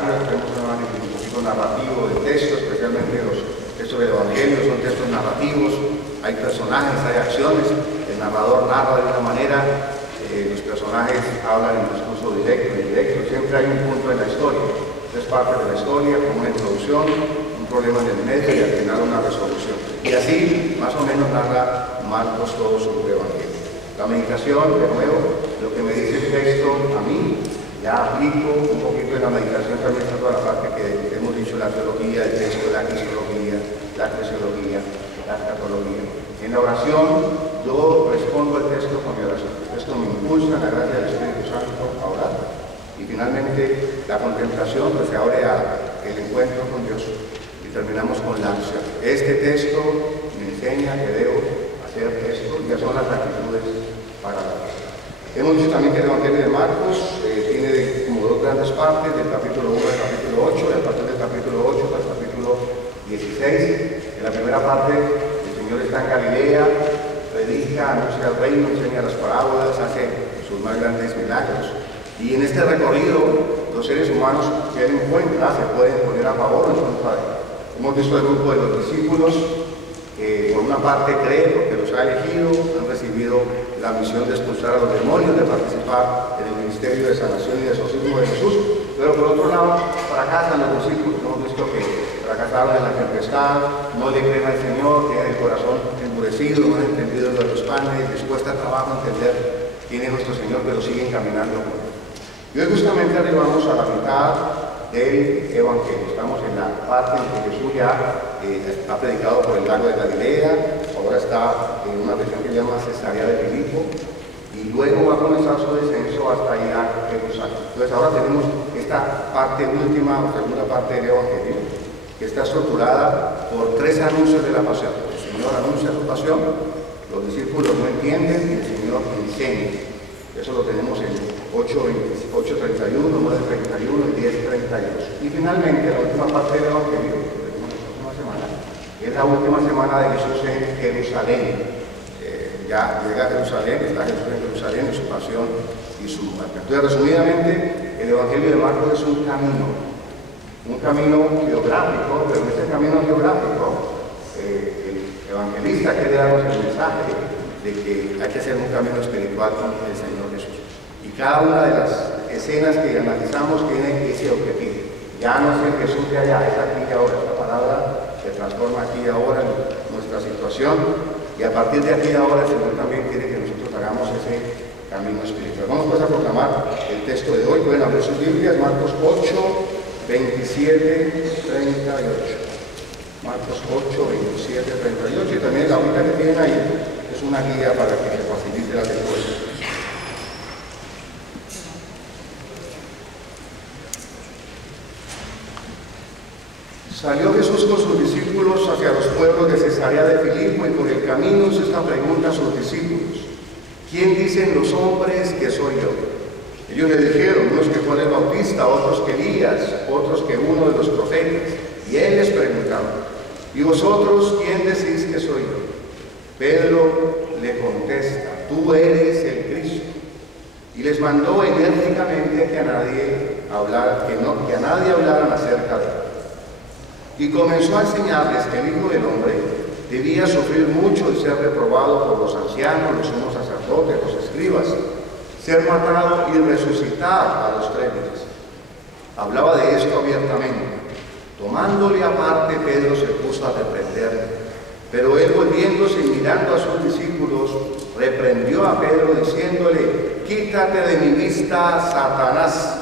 comentarios, tenemos un análisis un poquito narrativo del texto, especialmente los textos del Evangelio, son textos narrativos, hay personajes, hay acciones, el narrador narra de una manera, los personajes hablan en discurso directo, indirecto, siempre hay un punto en la historia, es parte de la historia, como una introducción, un problema en el medio y al final una resolución. Y así, más o menos, narra Marcos todo su Evangelio. La meditación, de nuevo, lo que me dice el texto a mí, ya aplico un poquito en la meditación, también está toda la parte que hemos dicho, la teología, el texto, la cristología, la eclesiología, la escatología. En la oración, yo respondo al texto con mi oración. El texto me impulsa en la gracia del Espíritu Santo a orar. Y finalmente, la contemplación, pues se abre al encuentro con Dios. Y terminamos con la acción. Este texto me enseña que debo hacer esto, ya son las actitudes para la vida. Hemos visto también que el Evangelio de Marcos tiene como dos grandes partes, del capítulo 1 al capítulo 8, y a partir del capítulo 8 al capítulo 16. En la primera parte, el Señor está en Galilea, predica, anuncia el reino, enseña las parábolas, hace sus más grandes milagros. Y en este recorrido, los seres humanos que él encuentra se pueden poner a favor o en contra de él. Hemos visto el grupo de los discípulos, que por una parte cree porque los ha elegido, han recibido la misión de expulsar a los demonios, de participar en el ministerio de sanación y de exorcismo de Jesús, pero por otro lado fracasan los discípulos. Hemos visto que fracasaron en la tempestad, no le creen al Señor, tienen el corazón endurecido, no han entendido lo de los panes, les cuesta trabajo entender quién es nuestro Señor, pero siguen caminando con él. Y hoy justamente arribamos a la mitad del Evangelio. Estamos en la parte en que Jesús ya ha predicado por el lago de Galilea, ahora está en una región que se llama Cesarea de Filipo, y luego va a comenzar su descenso hasta ir a Jerusalén. Entonces ahora tenemos esta parte última o segunda parte del Evangelio, que está estructurada por tres anuncios de la pasión. El Señor anuncia su pasión, los discípulos no entienden y el Señor enseña. Eso lo tenemos en 8:31, 9:31 y 10:32. Y finalmente, la última parte del Evangelio, que tenemos la próxima semana, es la última semana de Jesús en Jerusalén. Ya llega a Jerusalén, está Jesús en Jerusalén, en su pasión y su muerte. Entonces, resumidamente, el Evangelio de Marcos es un camino geográfico, pero en este camino geográfico, el evangelista quiere darnos el mensaje de que hay que hacer un camino espiritual con el Señor Jesús. Y cada una de las escenas que analizamos tiene ese objetivo. Ya no es el Jesús de allá, es aquí y ahora. Esta palabra se transforma aquí y ahora en nuestra situación. Y a partir de aquí y ahora el Señor también quiere que nosotros hagamos ese camino espiritual. Vamos pues a proclamar el texto de hoy. Pueden abrir sus Biblias, Marcos 8, 27, 38. Marcos 8, 27, 38. Y también la hojita que tienen ahí es una guía para que se facilite la lectura. Salió Jesús con sus discípulos hacia los pueblos de Cesarea de Filipo y por el camino hizo esta pregunta a sus discípulos: ¿quién dicen los hombres que soy yo? Ellos le dijeron, unos que Juan el Bautista, otros que Elías, otros que uno de los profetas. Y él les preguntaba: ¿y vosotros quién decís que soy yo? Pedro le contesta: tú eres el Cristo. Y les mandó enérgicamente que a nadie hablaran acerca de él. Y comenzó a enseñarles que el Hijo del Hombre debía sufrir mucho y ser reprobado por los ancianos, los sumos sacerdotes, los escribas, ser matado y resucitar a los 3 días. Hablaba de esto abiertamente. Tomándole aparte, Pedro se puso a reprenderle. Pero él, volviéndose y mirando a sus discípulos, reprendió a Pedro diciéndole: quítate de mi vista, Satanás,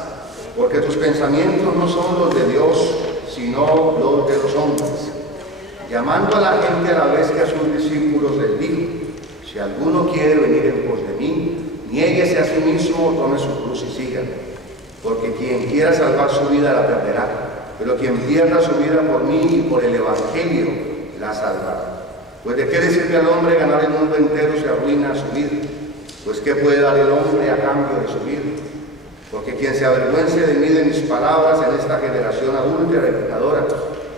porque tus pensamientos no son los de Dios, sino los de los hombres. Llamando a la gente a la vez que a sus discípulos, les dijo: si alguno quiere venir en pos de mí, niéguese a sí mismo, tome su cruz y sígame. Porque quien quiera salvar su vida la perderá, pero quien pierda su vida por mí y por el Evangelio la salvará. Pues ¿de qué le sirve al hombre ganar el mundo entero si arruina su vida? Pues ¿qué puede dar el hombre a cambio de su vida? Porque quien se avergüence de mí, de mis palabras, en esta generación adúltera y pecadora,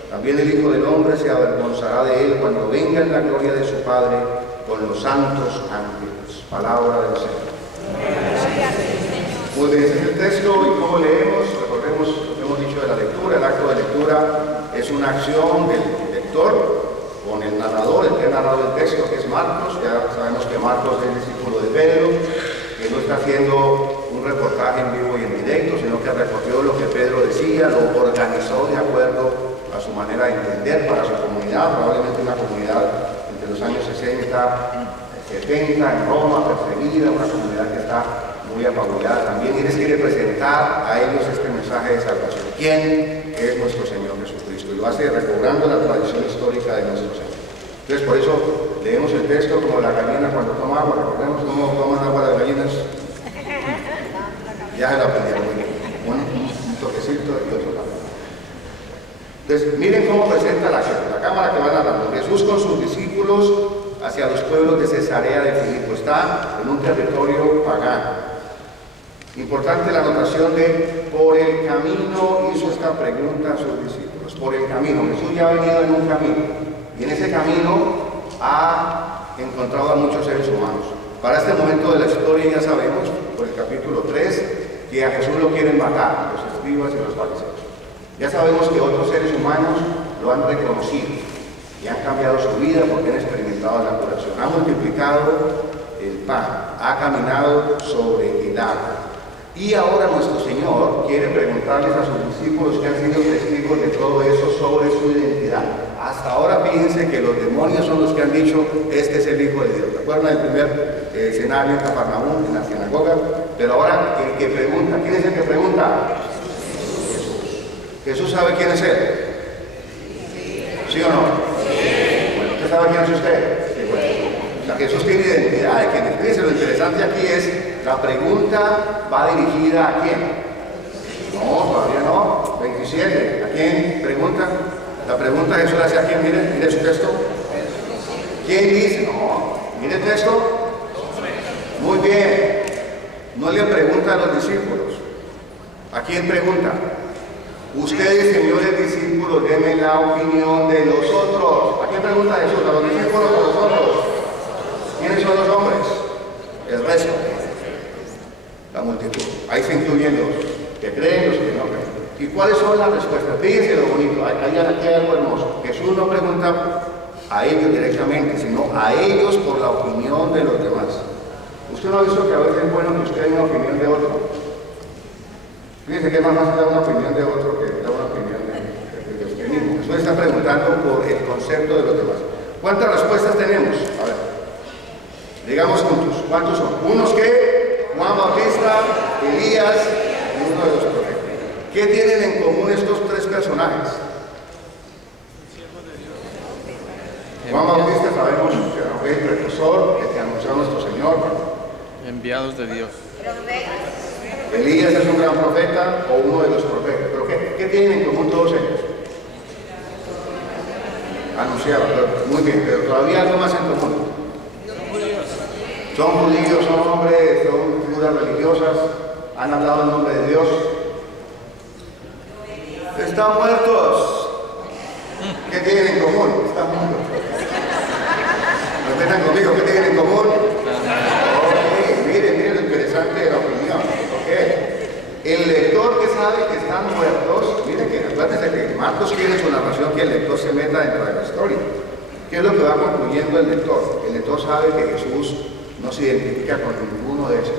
también el Hijo del Hombre se avergonzará de él cuando venga en la gloria de su Padre con los santos ángeles. Palabra del Señor. Muy bien, ese es el texto. Y como leemos, recordemos lo que hemos dicho de la lectura es una acción del lector con el narrador, el que ha narrado el texto, que es Marcos. Ya sabemos que Marcos es el discípulo de Pedro, que no está haciendo un reportaje en vivo y en directo, sino que recogió lo que Pedro decía, lo organizó de acuerdo a su manera de entender para su comunidad, probablemente una comunidad entre los años 60, 70, en Roma, perseguida, una comunidad que está muy apabullada también, y les quiere presentar a ellos este mensaje de salvación. ¿Quién es nuestro Señor Jesucristo? Y lo hace recobrando la tradición histórica de nuestro Señor. Entonces, por eso leemos el texto como la gallina cuando toma agua. Recordemos cómo toman agua las gallinas. Ya se lo aprendieron muy bien. Un toquecito y otro lado. Entonces, miren cómo presenta la cámara que va narrando. Jesús con sus discípulos hacia los pueblos de Cesarea de Filipo. Está en un territorio pagano. Importante la anotación de por el camino hizo esta pregunta a sus discípulos. Por el camino. Jesús ya ha venido en un camino. Y en ese camino ha encontrado a muchos seres humanos. Para este momento de la historia ya sabemos, por el capítulo 3, que a Jesús lo quieren matar, los escribas y los fariseos. Ya sabemos que otros seres humanos lo han reconocido y han cambiado su vida porque han experimentado la curación. Ha multiplicado el pan, ha caminado sobre el agua. Y ahora nuestro Señor quiere preguntarles a sus discípulos que han sido testigos de todo eso sobre su identidad. Hasta ahora fíjense que los demonios son los que han dicho, este es el Hijo de Dios. ¿Recuerdan el primer escenario en Cafarnaúm, en la sinagoga? Pero ahora el que pregunta, ¿quién es el que pregunta? Jesús. ¿Jesús sabe quién es Él? ¿Sí o no? Bueno, ¿usted sabe quién es usted? Sí, bueno. O sea, Jesús tiene identidad de quién es. Fíjense, lo interesante aquí es, la pregunta va dirigida ¿a quién? No, todavía no. 27. ¿A quién pregunta? La pregunta Jesús hace a quién. Mire su texto. ¿Quién dice? No. Mire el texto. Muy bien. No le pregunta a los discípulos. ¿A quién pregunta? Ustedes, señores discípulos, denme la opinión de los otros. ¿A quién pregunta Jesús? ¿A los discípulos o a los otros? ¿Quiénes son los hombres? El resto. La multitud. Ahí se incluyen los que creen, los que no creen. ¿Y cuáles son las respuestas? Fíjense lo bonito, aquí hay algo hermoso. Jesús no pregunta a ellos directamente, sino a ellos por la opinión de los demás. ¿Usted no ha visto que a veces es bueno que usted dé una opinión de otro? Fíjense que es más fácil dar una opinión de otro que dar una opinión de usted mismo. Jesús está preguntando por el concepto de los demás. ¿Cuántas respuestas tenemos? A ver, digamos juntos, ¿cuántos son? Unos que Juan Bautista, Elías y uno de los profetas. ¿Qué tienen en común estos tres personajes? Juan Bautista sabemos que fue el precursor, el que anunció a nuestro Señor. Enviados de Dios. Elías es un gran profeta o uno de los profetas. ¿Pero qué tienen en común todos ellos? Anunciaron, muy bien, pero todavía algo más en común. Son judíos, son hombres, son figuras religiosas, han hablado en nombre de Dios. Están muertos. ¿Qué tienen en común? Están muertos. ¿Repetan conmigo qué tienen en común? Ok, miren lo interesante de la opinión. Ok. El lector que sabe que están muertos, miren que acuérdense que Marcos quiere en su narración que el lector se meta dentro de la historia. ¿Qué es lo que va concluyendo el lector? El lector sabe que Jesús no se identifica con ninguno de estos.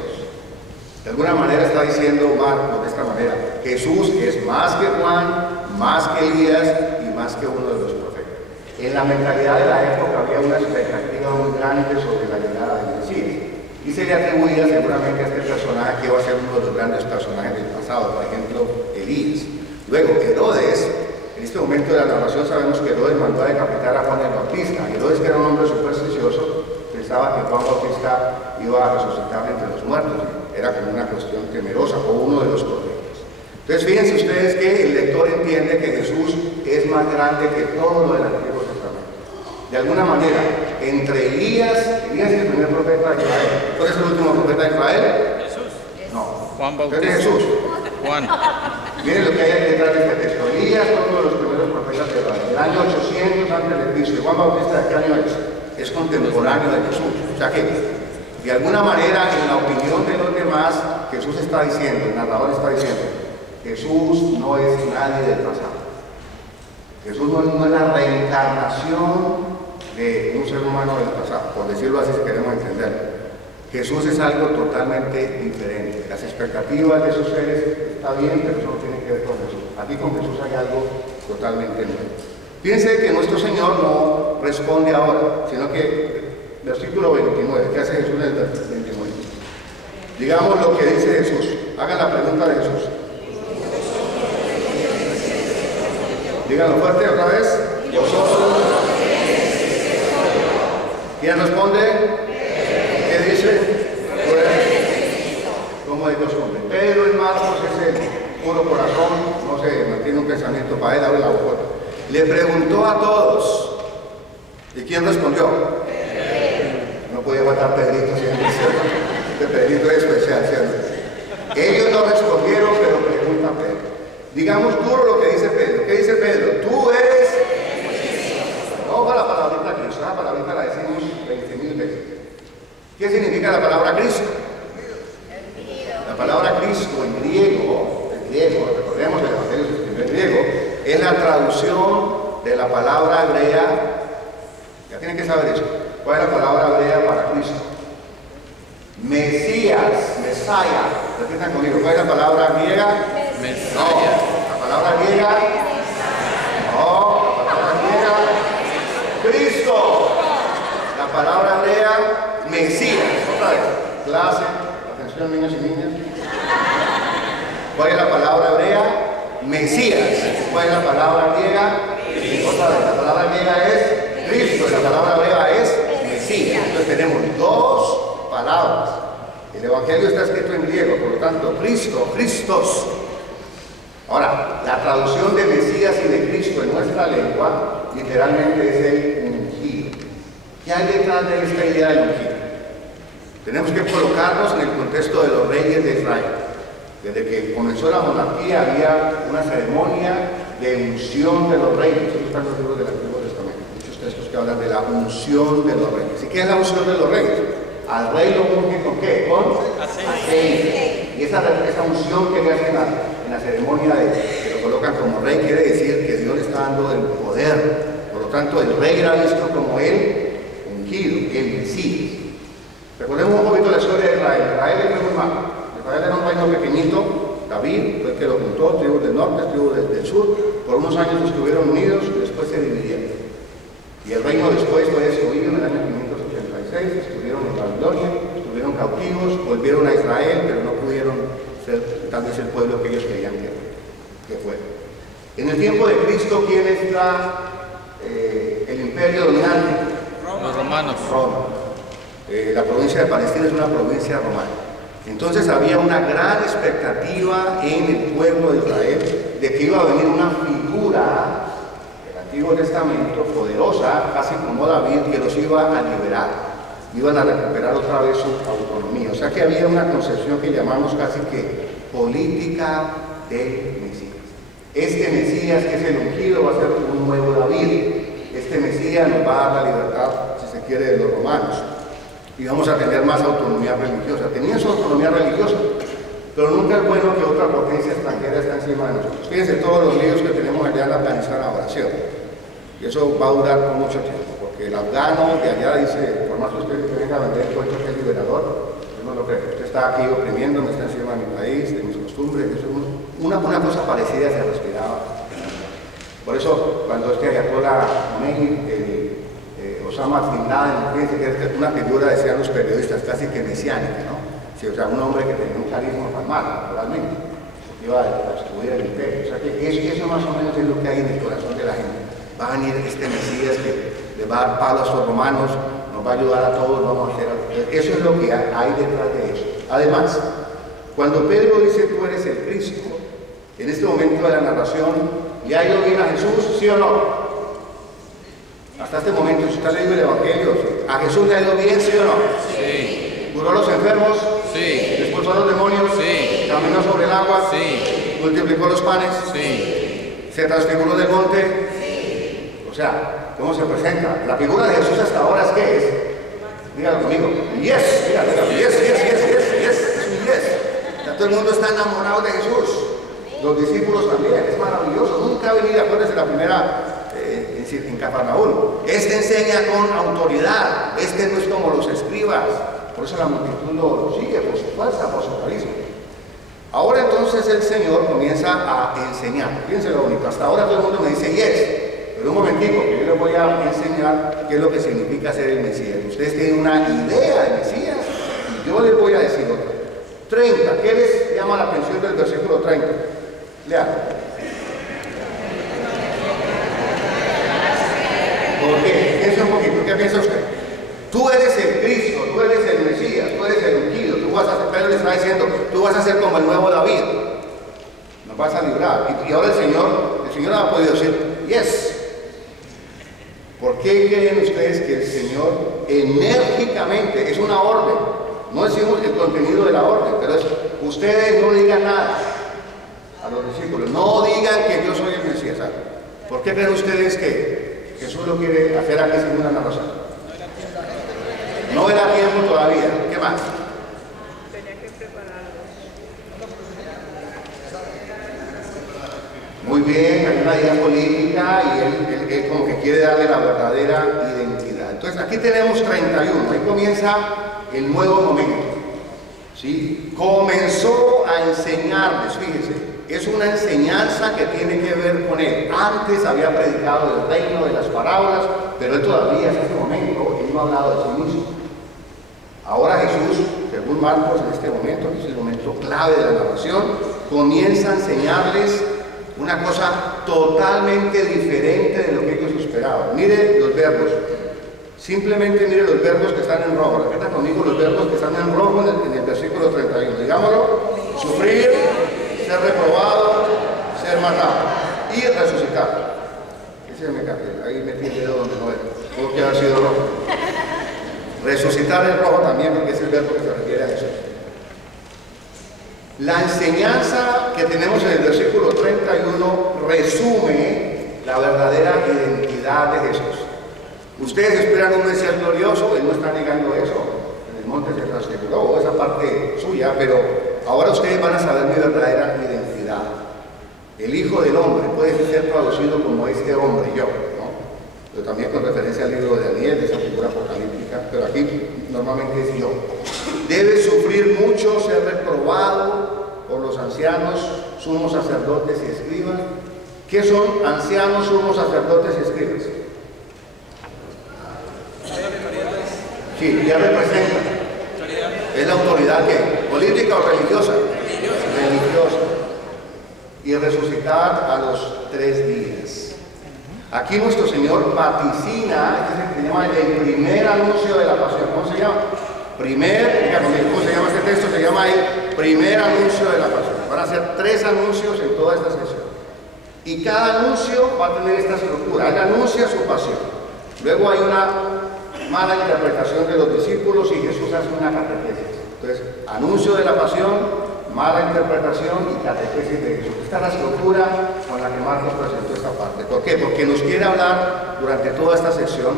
De alguna manera está diciendo Marcos de esta manera: Jesús es más que Juan, más que Elías y más que uno de los profetas. En la mentalidad de la época había una expectativa muy grande sobre la llegada del Mesías. Y se le atribuía seguramente a este personaje que iba a ser uno de los grandes personajes del pasado, por ejemplo, Elías. Luego, Herodes, en este momento de la narración sabemos que Herodes mandó a decapitar a Juan el Bautista. Herodes, que era un hombre supersticioso, pensaba que Juan Bautista iba a resucitar entre los muertos. Era como una cuestión temerosa, o uno de los profetas. Entonces, fíjense ustedes que el lector entiende que Jesús es más grande que todo lo del Antiguo Testamento. De alguna manera, entre Elías es el primer profeta de Israel. ¿Cuál es el último profeta de Israel? Jesús. No. Juan Bautista. ¿Es Jesús? Juan. Miren lo que hay detrás de este texto. Elías fue uno de los primeros profetas de Israel. El año 800 antes de Cristo. ¿Y Juan Bautista de qué año es? Es contemporáneo de Jesús. O sea que, de alguna manera, en la opinión de los demás, Jesús está diciendo, el narrador está diciendo, Jesús no es nadie del pasado. Jesús no es la reencarnación de un ser humano del pasado, por decirlo así si queremos entenderlo. Jesús es algo totalmente diferente. Las expectativas de esos seres está bien, pero eso no tiene que ver con Jesús. Aquí con Jesús hay algo totalmente nuevo. Fíjense que nuestro Señor no responde ahora, sino que, versículo 29, ¿qué hace Jesús en el versículo 29? Digamos lo que dice Jesús. Hagan la pregunta de Jesús. Díganlo fuerte otra vez. Vosotros. ¿Quién responde? ¿Qué dice? ¿Cómo de costumbre? Pedro en Marcos es el puro corazón, no sé, mantiene un pensamiento para él, abre la boca. Le preguntó a todos. ¿Y quién respondió? No podía faltar Pedrito siempre, ¿cierto? Este Pedrito es especial, ¿cierto? Ellos no respondieron, pero pregunta a Pedro. Digamos duro lo que dice Pedro. ¿Qué dice Pedro? Tú eres... No, la palabrita Cristo, esa palabrita la decimos 20.000 veces. ¿Qué significa la palabra Cristo? La palabra Cristo en griego, recordemos el Evangelio se escribió en griego, es la traducción de la palabra hebrea. Ya tienen que saber eso. ¿Cuál es la palabra hebrea para Cristo? Mesías, Mesaya. Repitan conmigo. ¿Cuál es la palabra griega? Mesaya. No, la palabra griega. No, la palabra griega. Cristo. La palabra hebrea, Mesías. Otra vez. Clase. Atención, niños y niñas. ¿Cuál es la palabra hebrea? Mesías. ¿Cuál es la palabra griega? Otra vez. La palabra griega es Cristo. Y la palabra hebrea es Mesías. Entonces tenemos dos palabras. El Evangelio está escrito en griego, por lo tanto, Cristo, Christos. Ahora, la traducción de Mesías y de Cristo en nuestra lengua, literalmente es el ungido. ¿Qué hay detrás de esta idea del ungido? Tenemos que colocarnos en el contexto de los reyes de Israel. Desde que comenzó la monarquía había una ceremonia de unción de los reyes. Eso está en los libros del Antiguo Testamento. Muchos textos que hablan de la unción de los reyes. ¿Y qué es la unción de los reyes? Al rey lo ungen con ¿qué? Con aceite. Y esa unción que le hacen en la ceremonia que lo colocan como rey quiere decir que Dios le está dando el poder. Por lo tanto, el rey era visto como el ungido, el Mesías. Recordemos un poquito la historia de Israel. Israel fue muy malo. Israel era un reino pequeñito. David fue el que lo juntó, tribus del norte, tribus del sur. Por unos años estuvieron unidos y después se dividieron. Y el reino después fue destruido en el año 586, estuvieron en Babilonia, estuvieron cautivos, volvieron a Israel, pero no pudieron ser tal vez el pueblo que ellos querían que fuera. En el tiempo de Cristo, ¿quién está el imperio dominante? Los romanos. Roma. La provincia de Palestina es una provincia romana. Entonces había una gran expectativa en el pueblo de Israel de que iba a venir una figura del Antiguo Testamento poderosa, casi como David, que los iba a liberar. Iban a recuperar otra vez su autonomía. O sea que había una concepción que llamamos casi que política del Mesías. Este Mesías, que es el ungido, va a ser un nuevo David. Este Mesías nos va a dar la libertad, si se quiere, de los romanos. Y vamos a tener más autonomía religiosa. Tenían su autonomía religiosa, pero nunca es bueno que otra potencia extranjera esté encima de nosotros. Fíjense todos los líos que tenemos allá en Afganistán a oración. Y eso va a durar por mucho tiempo, porque el afgano de allá dice, por más que usted venga a vender el cuento que es liberador, yo no lo creo. Usted está aquí oprimiéndome, está encima de mi país, de mis costumbres. Eso es una cosa parecida se respiraba. Por eso, cuando este ayatollah Khomeini, Osama Bin Laden, fíjense que es una figura, decían los periodistas, casi que mesiánica, ¿no? Sí, o sea, un hombre que tenía un carisma normal, naturalmente, que iba a destruir el imperio. O sea, que eso más o menos es lo que hay en el corazón de la gente. Va a venir este Mesías que le va a dar palo a estos romanos, nos va a ayudar a todos, vamos a hacer algo. Eso es lo que hay detrás de eso. Además, cuando Pedro dice tú eres el Cristo, en este momento de la narración, ¿le ha ido bien a Jesús? ¿Sí o no? Hasta este momento, si usted ha leído el Evangelio, ¿a Jesús le ha ido bien, sí o no? Sí. ¿Curó a los enfermos? Sí. ¿Expulsó a los demonios? Sí. ¿Caminó sobre el agua? Sí. ¿Multiplicó los panes? Sí. ¿Se transfiguró del monte? Sí. O sea, ¿cómo se presenta? La figura de Jesús hasta ahora es ¿qué es? Dígalo conmigo. Yes, dígalo. Yes. Es un yes. O sea, todo el mundo está enamorado de Jesús. Los discípulos también, es maravilloso. Nunca ha venido, acuérdense la primera decir, en Cafarnaúm. Este enseña con autoridad, este no es como los escribas. Por eso la multitud lo sigue, por su fuerza, por su carisma. Ahora entonces el Señor comienza a enseñar. Fíjense lo bonito, hasta ahora todo el mundo me dice yes. Pero un momentico, que yo les voy a enseñar qué es lo que significa ser el Mesías. Ustedes tienen una idea de Mesías y yo les voy a decir otra. 30, ¿qué les llama la atención del versículo 30? Lean. ¿Por qué? Piensa un poquito, ¿qué piensa usted? Tú eres el Cristo, tú eres el Mesías, tú eres el ungido, tú vas a ser, Pedro le está diciendo, tú vas a ser como el nuevo David, nos vas a librar. Y ahora el Señor ha podido decir, yes. ¿Por qué creen ustedes que el Señor enérgicamente, es una orden, no decimos el contenido de la orden, pero es, ustedes no digan nada a los discípulos, no digan que yo soy el Mesías? ¿Sabe? ¿Por qué creen ustedes que Jesús lo quiere hacer aquí sin una narración? No era tiempo todavía. ¿Qué más? Tenía que prepararlos. Muy bien, hay una idea política y él como que quiere darle la verdadera identidad. Entonces aquí tenemos 31, ahí comienza el nuevo momento. ¿Sí? Comenzó a enseñarles, fíjense, es una enseñanza que tiene que ver con él. Antes había predicado del reino, de las parábolas, pero él todavía en este momento, él no ha hablado de sí mismo. Ahora Jesús, según Marcos, en este momento, que es el momento clave de la narración, comienza a enseñarles una cosa totalmente diferente de lo que ellos esperaban. Mire los verbos. Simplemente mire los verbos que están en rojo. Repita conmigo los verbos que están en rojo en el versículo 31. Digámoslo: sufrir, ser reprobado, ser matado y resucitar. Ese me cambié. Ahí metí el dedo donde no era. Tuvo que haber sido rojo. Resucitar es rojo también porque es el verbo que se refiere a eso. La enseñanza que tenemos en el versículo 31 resume la verdadera identidad de Jesús. Ustedes esperan un Mesías glorioso, él no está negando eso. En el monte se transfiguró, esa parte suya, pero ahora ustedes van a saber mi verdadera identidad. El Hijo del Hombre puede ser traducido como este hombre, yo, ¿no? Pero también con referencia al libro de Daniel, de esa figura apocalíptica, pero aquí normalmente es yo. Debe sufrir mucho, ser reprobado por los ancianos, sumos sacerdotes y escribas. ¿Qué son ancianos, sumos sacerdotes y escribas? Sí, ya representan. ¿Es la autoridad qué? ¿Política o religiosa? Religiosa. Y resucitar a los 3 días. Aquí nuestro Señor vaticina, este es el que se llama el primer anuncio de la pasión. ¿Cómo se llama? ¿Cómo se llama este texto? Se llama el primer anuncio de la pasión. Van a ser 3 anuncios en toda esta sesión. Y cada anuncio va a tener esta estructura. Él anuncia su pasión. Luego hay una mala interpretación de los discípulos y Jesús hace una catequesis. Entonces, anuncio de la pasión, mala interpretación y catequesis de Jesús. Esta es la estructura con la que Marcos presentó esta parte. ¿Por qué? Porque nos quiere hablar durante toda esta sección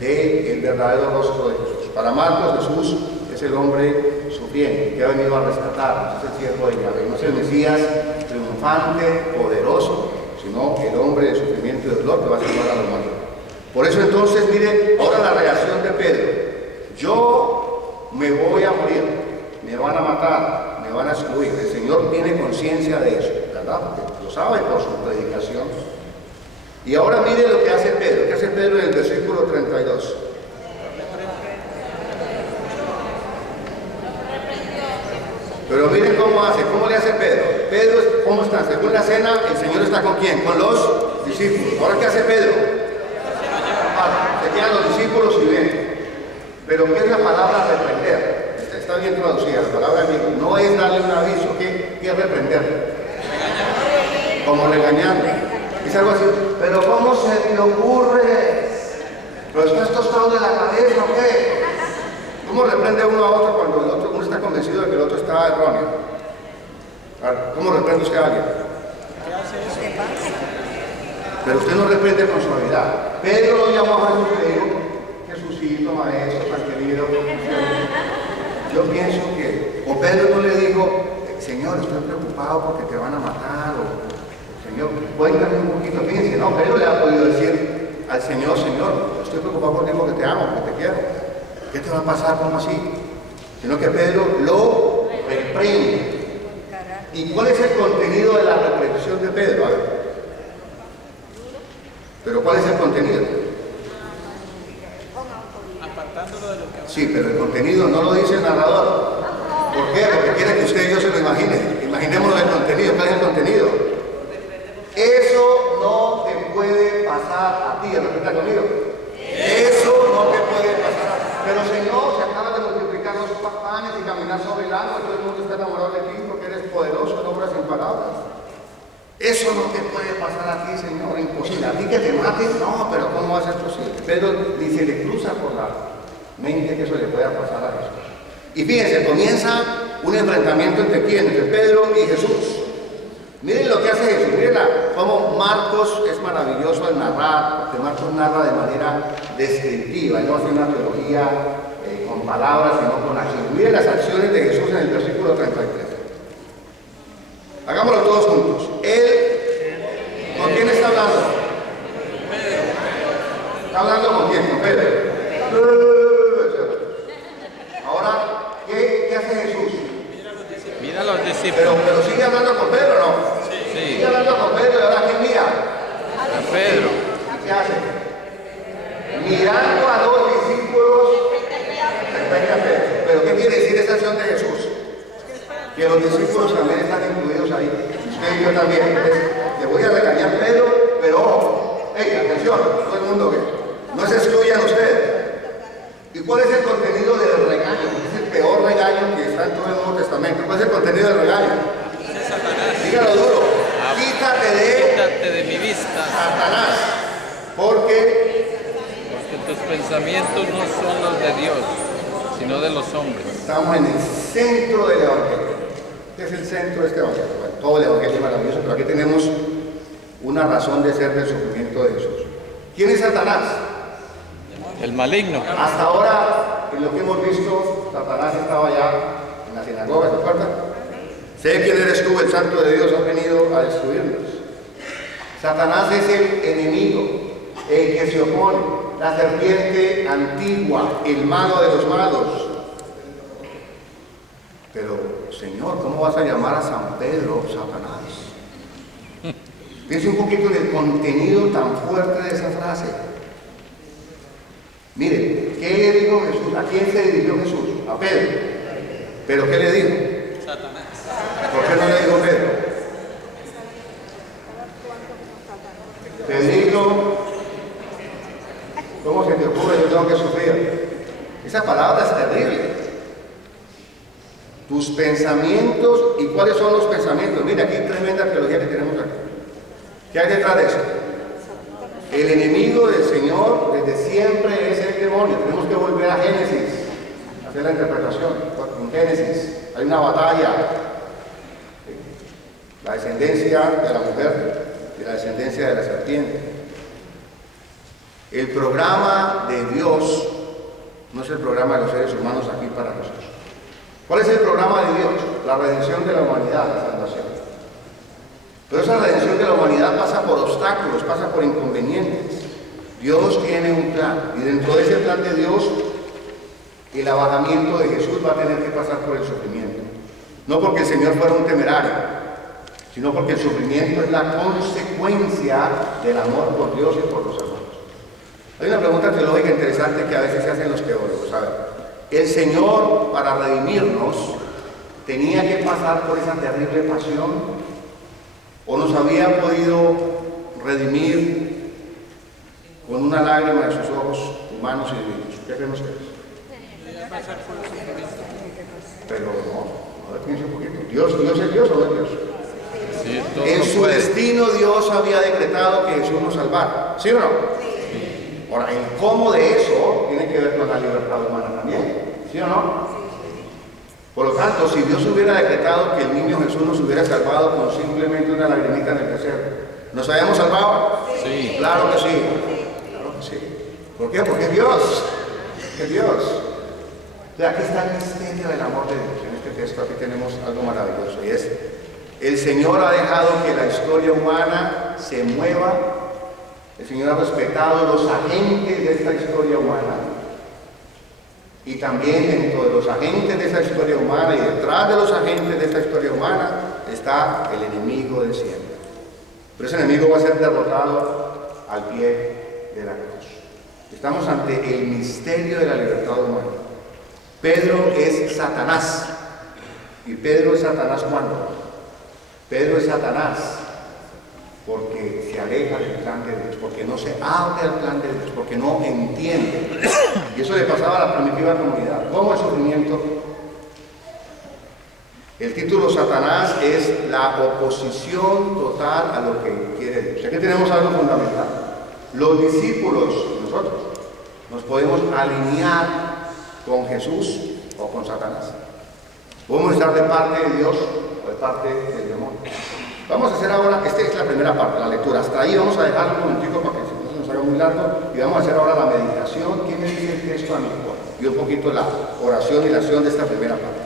del verdadero rostro de Jesús. Para Marcos, Jesús es el hombre sufriente que ha venido a rescatarnos, es el siervo de Yahvé, no es el Mesías triunfante, poderoso, sino el hombre de sufrimiento y dolor que va a salvar a los humanos. Por eso entonces, mire, ahora la reacción de Pedro: yo me voy a morir, me van a matar, me van a excluir. El Señor tiene conciencia de eso, ¿verdad? Porque lo sabe por su predicación. Y ahora mire lo que hace Pedro. ¿Qué hace Pedro en el versículo 32? Pero miren cómo hace, cómo le hace Pedro. Pedro, ¿cómo está? Según la cena, el Señor está ¿con quién? Con los discípulos. ¿Ahora qué hace Pedro? Se quedan los discípulos y ven. Pero ¿qué es la palabra reprender? Está bien traducida, la palabra no es darle un aviso. ¿Qué es reprender? Como regañarle. Es algo así. Pero ¿cómo se te ocurre? ¿Pero estás tostado de la cabeza o qué? ¿Cómo reprende uno a otro cuando el otro, uno está convencido de que el otro está erróneo? ¿Cómo reprende usted a alguien? ¿Qué hace eso? Pero usted no reprende con suavidad. Pedro lo llamó a Jesús y le dijo: Jesucito, maestro, tan querido. Yo pienso que, o Pedro no le dijo: Señor, estoy preocupado porque te van a matar, o Señor, cuéntame un poquito. Fíjense, no, Pedro le ha podido decir: al Señor, Señor, estoy preocupado por ti porque te amo, porque te quiero. ¿Qué te va a pasar? ¿Cómo así? Sino que Pedro lo reprende. ¿Y cuál es el contenido de la reprensión de Pedro? A ver. ¿Pero cuál es el contenido? Apartándolo de lo que... Sí, pero el contenido no lo dice el narrador. ¿Por qué? Porque quiere que usted y yo se lo imagine. Imaginémonos el contenido. ¿Cuál es el contenido? Eso no te puede pasar a ti. ¿Repita conmigo? Eso no te puede pasar a ti. Pero Señor, se acaba de multiplicar los panes y caminar sobre el agua. Todo el mundo está enamorado de ti porque eres poderoso en obras sin palabras. Eso no te puede pasar a ti, Señor. Imposible. A ti que te mates, no, pero ¿cómo va a ser posible? Pedro ni se le cruza por la mente que eso le pueda pasar a Jesús. Y fíjense, comienza un enfrentamiento entre quién, entre Pedro y Jesús. Miren lo que hace Jesús, miren cómo Marcos es maravilloso al narrar, porque Marcos narra de manera descriptiva, él no hace una teología con palabras, sino con acciones. Miren las acciones de Jesús en el versículo 33. Hagámoslo todos juntos. Él, ¿con quién está hablando? ¿Está hablando con quién? Con Pedro. Ahora, ¿qué hace Jesús? Mira a los discípulos. Pero sigue hablando con Pedro, ¿no? Sí. Sigue hablando con Pedro, y ahora ¿quién mira? A Pedro. ¿Y qué hace? Mirando a dos discípulos, reprende a Pedro. ¿Pero qué quiere decir esta acción de Jesús? Que los discípulos también están incluidos ahí. Usted y yo también. Entonces, le voy a regañar a Pedro, pero ojo, atención, todo el mundo que no se excluyan ustedes. ¿Y cuál es el contenido del regaño? Es el peor regaño que está en todo el Nuevo Testamento. ¿Cuál es el contenido del regaño? Dígalo duro. Quítate de mi vista. Satanás. Porque Tus pensamientos no son los de Dios, sino de los hombres. estamos en el centro del Evangelio. ¿Qué es el centro de este Evangelio? Bueno, todo el Evangelio es maravilloso, pero aquí tenemos una razón de ser del sufrimiento de Jesús. ¿Quién es Satanás? El maligno. Hasta ahora, en lo que hemos visto, Satanás estaba ya en la sinagoga, ¿se acuerdan? Sé quién eres tú, el santo de Dios, ha venido a destruirnos. Satanás es el enemigo, el que se opone, la serpiente antigua, el malo de los malos. Pero, Señor, ¿cómo vas a llamar a San Pedro Satanás? Piense un poquito en el contenido tan fuerte de esa frase. Mire, ¿qué le dijo Jesús? ¿A quién se dirigió Jesús? A Pedro. ¿Pero qué le dijo? Satanás. ¿Por qué no le dijo Pedro? Pedrito, ¿cómo se te ocurre? Yo tengo que sufrir. Esa palabra es terrible. Tus pensamientos, ¿y cuáles son los pensamientos? Mira, aquí tremenda teología que tenemos aquí. ¿Qué hay detrás de eso? El enemigo del Señor desde siempre es el demonio. Tenemos que volver a Génesis, hacer la interpretación. En Génesis hay una batalla. La descendencia de la mujer y la descendencia de la serpiente. El programa de Dios no es el programa de los seres humanos aquí para nosotros. ¿Cuál es el programa de Dios? La redención de la humanidad, la salvación. Pero esa redención de la humanidad pasa por obstáculos, pasa por inconvenientes. Dios tiene un plan, y dentro de ese plan de Dios, el abajamiento de Jesús va a tener que pasar por el sufrimiento. No porque el Señor fuera un temerario, sino porque el sufrimiento es la consecuencia del amor por Dios y por los hermanos. Hay una pregunta teológica interesante que a veces se hacen los teólogos. A ver, el Señor, para redimirnos, tenía que pasar por esa terrible pasión, o nos había podido redimir con una lágrima de sus ojos humanos y divinos. ¿Qué creemos que es? Pero no, ahora piensa un poquito. ¿Dios es Dios o no es Dios? Sí, todo En lo su puede. destino Dios había decretado que Jesús nos salvara. ¿Sí o no? Sí. Ahora, el cómo de eso tiene que ver con la libertad humana también. ¿Sí o no? Por lo tanto, si Dios hubiera decretado que el niño Jesús nos hubiera salvado con simplemente una lagrimita en el pesebre, ¿nos habíamos salvado? Sí. Claro que sí. Claro que sí. ¿Por qué? Porque es Dios. Es Dios. Entonces, aquí está el misterio del amor de Dios. En este texto aquí tenemos algo maravilloso, y es: el Señor ha dejado que la historia humana se mueva El Señor ha respetado los agentes de esta historia humana. Y también dentro de los agentes de esta historia humana y detrás de los agentes de esta historia humana está el enemigo del cielo. Pero ese enemigo va a ser derrotado al pie de la cruz. Estamos ante el misterio de la libertad humana. Pedro es Satanás. ¿Y Pedro es Satanás cuándo? Pedro es Satanás porque se aleja del plan de Dios, porque no se abre al plan de Dios, porque no entiende. Y eso le pasaba a la primitiva comunidad. ¿Cómo el sufrimiento? El título Satanás es la oposición total a lo que quiere Dios. Aquí tenemos algo fundamental. Los discípulos, nosotros, nos podemos alinear con Jesús o con Satanás. Podemos estar de parte de Dios o de parte del demonio. Vamos a hacer ahora, esta es la primera parte, la lectura. Hasta ahí vamos a dejarlo un momentico para que no se nos haga muy largo. Y vamos a hacer ahora la meditación. ¿Quién me dice el texto a mí? Y un poquito la oración y la acción de esta primera parte.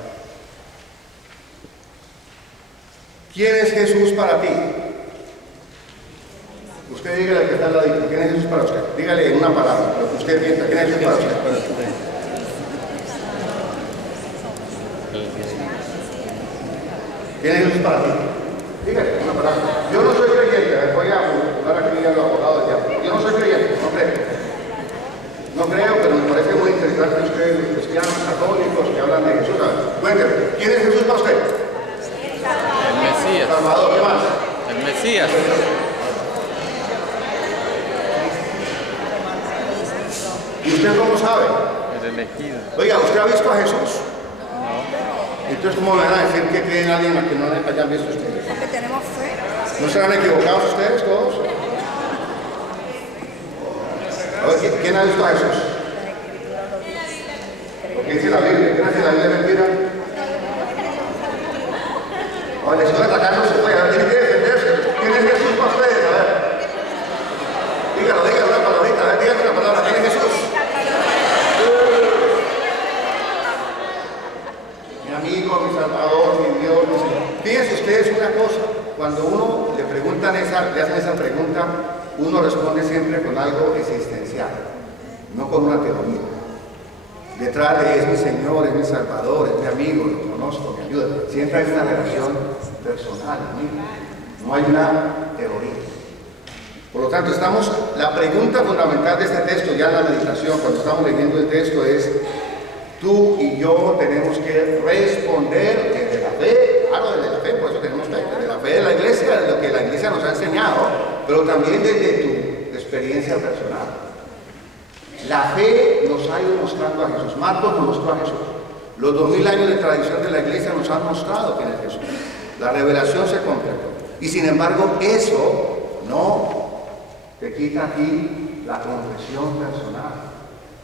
¿Quién es Jesús para ti? Usted dígale al que está al ladito, ¿quién es Jesús para usted? Dígale en una palabra, lo que usted piensa, ¿quién es Jesús para usted? ¿Quién es Jesús para ti? Dígale una palabra. Yo no soy creyente, voy a hablar aquí a los abogados ya. Yo no soy creyente, no creo. No creo, pero me parece muy interesante ustedes, los cristianos católicos que hablan de Jesús. Cuénteme, ¿quién es Jesús para usted? El Mesías. Salvador, ¿qué más? El Mesías. ¿Y usted cómo sabe? El elegido. Oiga, ¿usted ha visto a Jesús? Entonces, ¿cómo me van a decir que creen a alguien a que no hayan visto ustedes? Porque tenemos fe. ¿No serán equivocados ustedes todos? A ver, ¿quién ha visto a Jesús? Porque dice la Biblia. ¿Quién hace la Biblia mentira? Oye, si van a atacar no se puede. A ver, tiene que defenderse. ¿Quién es Jesús para ustedes? A ver. Dígalo, una palabrita. A ver, díganme una palabra. ¿Quién es Jesús? Mi amigo, mi salvador, mi Dios, mi Señor. Fíjense ustedes una cosa. Cuando uno le hacen esa pregunta, uno responde siempre con algo existencial, no con una teoría. Detrás de es mi Señor, es mi Salvador, es mi amigo, lo conozco, me ayuda. Siempre hay una relación personal, no hay una teoría. Por lo tanto, la pregunta fundamental de este texto, ya en la meditación, cuando estamos leyendo el texto, es: tú y yo tenemos que responder desde la fe, claro, desde la fe, por eso tenemos fe, desde la fe de la iglesia, de lo que la iglesia nos ha enseñado, pero también desde tu experiencia personal. La fe nos ha ido mostrando a Jesús. Marcos nos mostró a Jesús. Los 2000 años de tradición de la iglesia nos han mostrado quién es Jesús. La revelación se completó. Y sin embargo, eso no te quita a ti la confesión personal.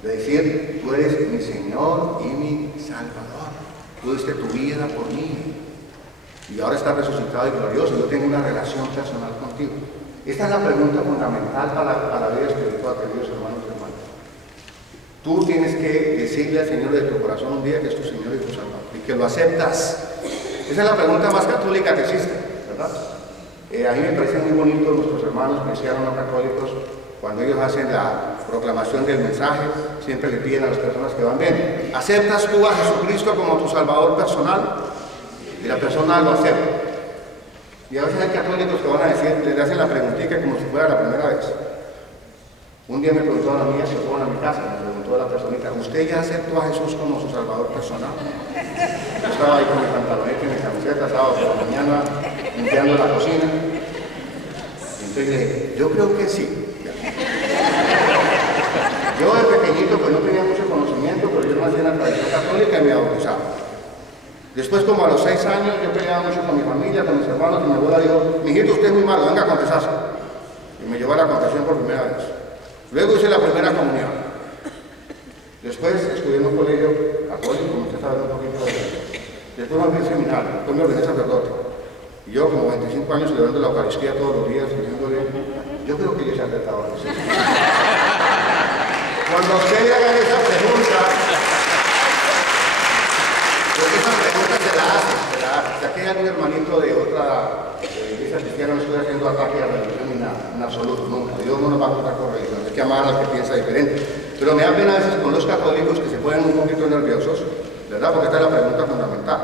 De decir, tú eres mi Señor y mi Salvador. Tú diste tu vida por mí. Y ahora estás resucitado y glorioso. Yo tengo una relación personal contigo. Esta es la pregunta fundamental para la vida espiritual, queridos hermanos y hermanas. Tú tienes que decirle al Señor de tu corazón un día que es tu Señor y tu Salvador. Y que lo aceptas. Esa es la pregunta más católica que existe, ¿verdad? A mí me parece muy bonito nuestros hermanos cristianos no católicos. Cuando ellos hacen la proclamación del mensaje, siempre le piden a las personas que van bien: ¿aceptas tú a Jesucristo como tu Salvador personal? Y la persona lo acepta. Y a veces hay católicos que van a decir, les hacen la preguntita como si fuera la primera vez. Un día me preguntó a la mía, se fueron a mi casa, me preguntó a la personita: ¿usted ya aceptó a Jesús como su Salvador personal? Yo estaba ahí con mi pantaloneta y mi camiseta, sábado por la mañana, limpiando la cocina. Y entonces le dije, yo creo que sí. Yo de pequeñito pues no tenía mucho conocimiento, pero yo nací en la tradición católica y me bautizaba. Después, como a los 6 años, yo peleaba mucho con mi familia, con mis hermanos, y mi abuela dijo: mijito, usted es muy malo, venga a confesarse. Y me llevó a la confesión por primera vez. Luego hice la primera comunión. Después estudié en un colegio católico, como usted sabe un poquito de eso. Después me fui al seminario, después me ordené sacerdote. Y yo, como 25 años, celebrando la Eucaristía todos los días, diciéndole: yo creo que yo se ha acertado a Jesús. Cuando usted le haga esa pregunta, porque esa pregunta se la hace. Ya que hay algún hermanito de otra iglesia cristiana no estoy haciendo ataque a la religión ni nada. en absoluto, nunca. Dios no nos va a contar con religión, hay que amar al que piensa diferente. Pero me da pena a veces con los católicos que se ponen un poquito nerviosos, ¿verdad? Porque esta es la pregunta fundamental.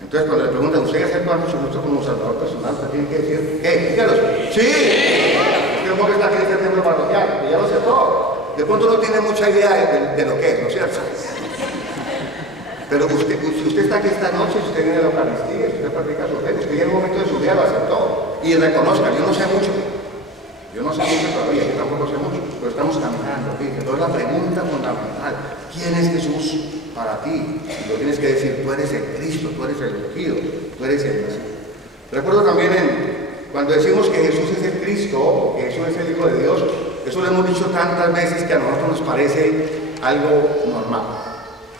Entonces, cuando le preguntan, ¿usted acepta a Jesucristo como Salvador personal? ¿Usted tiene que decir, qué? Dígalos. ¡Sí! ¿Usted por qué está aquí en este templo parroquial? Que ya lo aceptó. De pronto no tiene mucha idea de lo que es, ¿no es cierto? Pero si usted está aquí esta noche, si usted viene a la Eucaristía, si usted practica su fe, usted en un momento de su vida lo aceptó. Y reconozca, yo no sé mucho. Yo no sé mucho todavía, yo tampoco sé mucho, pero estamos caminando. Fíjate, entonces la pregunta fundamental, ¿quién es Jesús para ti? Y lo tienes que decir, tú eres el Cristo, tú eres el ungido, tú eres el Mesías. Recuerdo también cuando decimos que Jesús es el Cristo, o que Jesús es el Hijo de Dios, eso lo hemos dicho tantas veces que a nosotros nos parece algo normal.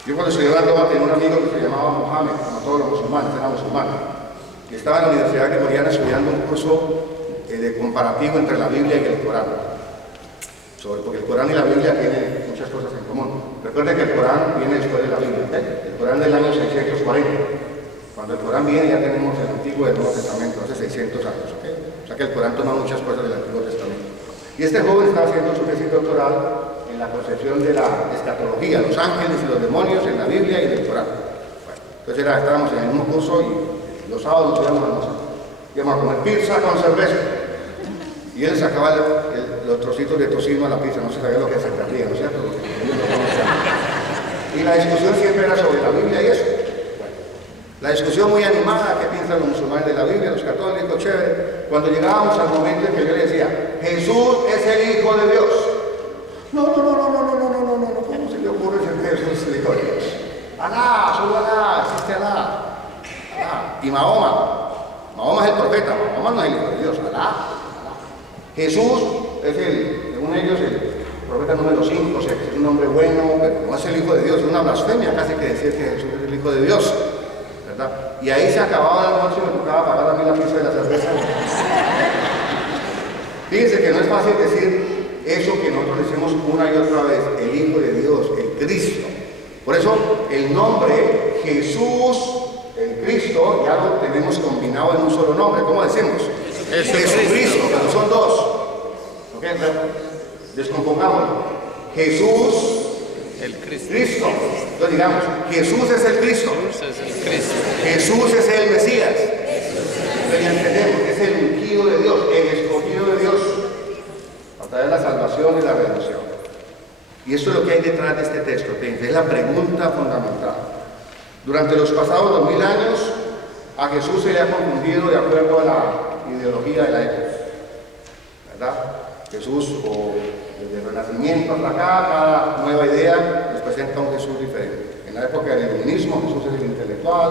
Yo cuando estudiaba en Roma tenía un amigo que se llamaba Mohammed, como todos los musulmanes, era musulmán, y estaba en la Universidad de Gregoriana estudiando un curso de comparativo entre la Biblia y el Corán. Porque el Corán y la Biblia tienen muchas cosas en común. Recuerden que el Corán viene después de la Biblia, ¿eh? El Corán del año 640. Cuando el Corán viene ya tenemos el Antiguo y el Nuevo Testamento, hace 600 años, ¿ok? O sea que el Corán toma muchas cosas del Antiguo Testamento. Y este joven estaba haciendo su tesis doctoral en la concepción de la escatología, los ángeles y los demonios en la Biblia y en el Corán. Bueno, entonces estábamos en el mismo curso y los sábados nos íbamos a almorzar. Íbamos a comer pizza con cerveza. Y él sacaba los trocitos de tocino a la pizza, no se sabía lo que se perdía, ¿no es cierto? Y la discusión siempre era sobre la Biblia y eso. Bueno, la discusión muy animada, ¿qué piensan los musulmanes de la Biblia, los católicos? Chévere. Cuando llegábamos al momento en que yo le decía, Jesús es el Hijo de Dios. No, ¿cómo se le ocurre decir Jesús es el Hijo de Dios? Alá, solo Alá, existe Alá. Y Mahoma es el profeta, Mahoma no es el Hijo de Dios, Alá. Jesús es según ellos, el profeta número 5, o sea, es un hombre bueno, pero no es el Hijo de Dios, es una blasfemia casi que decir que Jesús es el Hijo de Dios, ¿verdad? Y ahí se acababa el almuerzo y me tocaba pagar a mí la pizza de la cerveza. Fíjense que no es fácil decir eso que nosotros decimos una y otra vez, el Hijo de Dios, el Cristo. Por eso el nombre Jesús, el Cristo, ya lo tenemos combinado en un solo nombre. ¿Cómo decimos? Jesucristo, pero son dos. ¿Ok? Descompongámoslo. Jesús, El Cristo. Cristo. Entonces digamos, Jesús es el Cristo. Jesús es el Mesías. Entonces ya entendemos que es el ungido de Dios, el escogido de Dios, a través de la salvación y la redención. Y esto es lo que hay detrás de este texto, es la pregunta fundamental. Durante los pasados 2000 años, a Jesús se le ha confundido de acuerdo a la ideología de la época, ¿verdad? Jesús, o desde el Renacimiento hasta acá, cada nueva idea nos presenta un Jesús diferente. En la época del iluminismo, Jesús es el intelectual.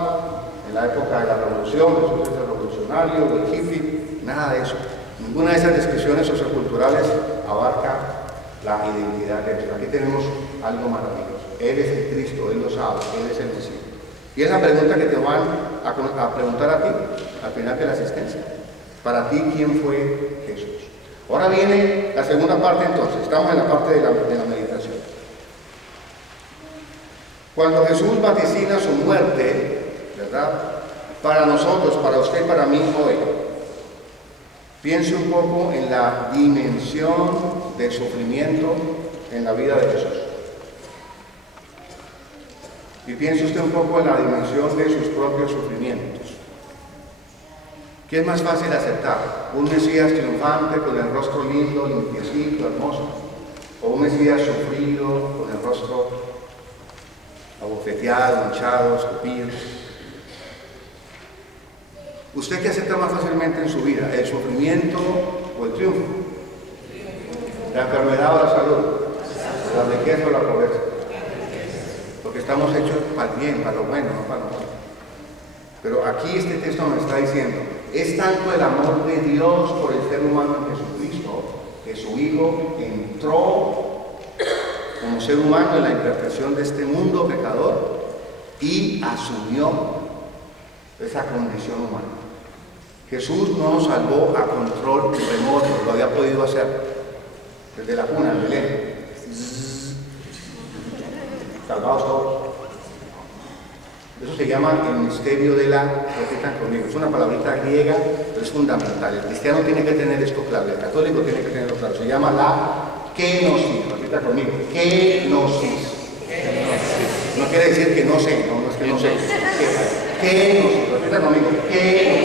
En la época de la revolución, Jesús es el revolucionario, el hippie, nada de eso. Ninguna de esas descripciones socioculturales abarca la identidad de Jesús. Aquí tenemos algo maravilloso. Él es el Cristo, Él lo sabe, Él es el Mesías. Y es la pregunta que te van a preguntar a ti al final de la asistencia. Para ti, ¿quién fue Jesús? Ahora viene la segunda parte entonces. Estamos en la parte de la meditación. Cuando Jesús vaticina su muerte, ¿verdad? Para nosotros, para usted y para mí hoy, piense un poco en la dimensión del sufrimiento en la vida de Jesús. Y piense usted un poco en la dimensión de sus propios sufrimientos. ¿Qué es más fácil aceptar? ¿Un Mesías triunfante con el rostro lindo, limpiecito, hermoso? ¿O un Mesías sufrido con el rostro abofeteado, hinchado, escupido? ¿Usted qué acepta más fácilmente en su vida? ¿El sufrimiento o el triunfo? ¿La enfermedad o la salud? ¿La riqueza o la pobreza? Porque estamos hechos para el bien, para lo bueno, no para lo malo. Pero aquí este texto nos está diciendo, es tanto el amor de Dios por el ser humano en Jesucristo, que su Hijo entró como ser humano en la imperfección de este mundo pecador y asumió esa condición humana. Jesús no nos salvó a control remoto, lo había podido hacer desde la cuna, en Belén. Salvados todos. Eso se llama el misterio de la, repitan conmigo, es una palabrita griega, pero es fundamental. El cristiano tiene que tener esto claro, el católico tiene que tenerlo claro. Se llama la kenosis, repita conmigo, kenosis. No quiere decir que no sé, no es que no sé. Kenosis, repita conmigo, kenosis.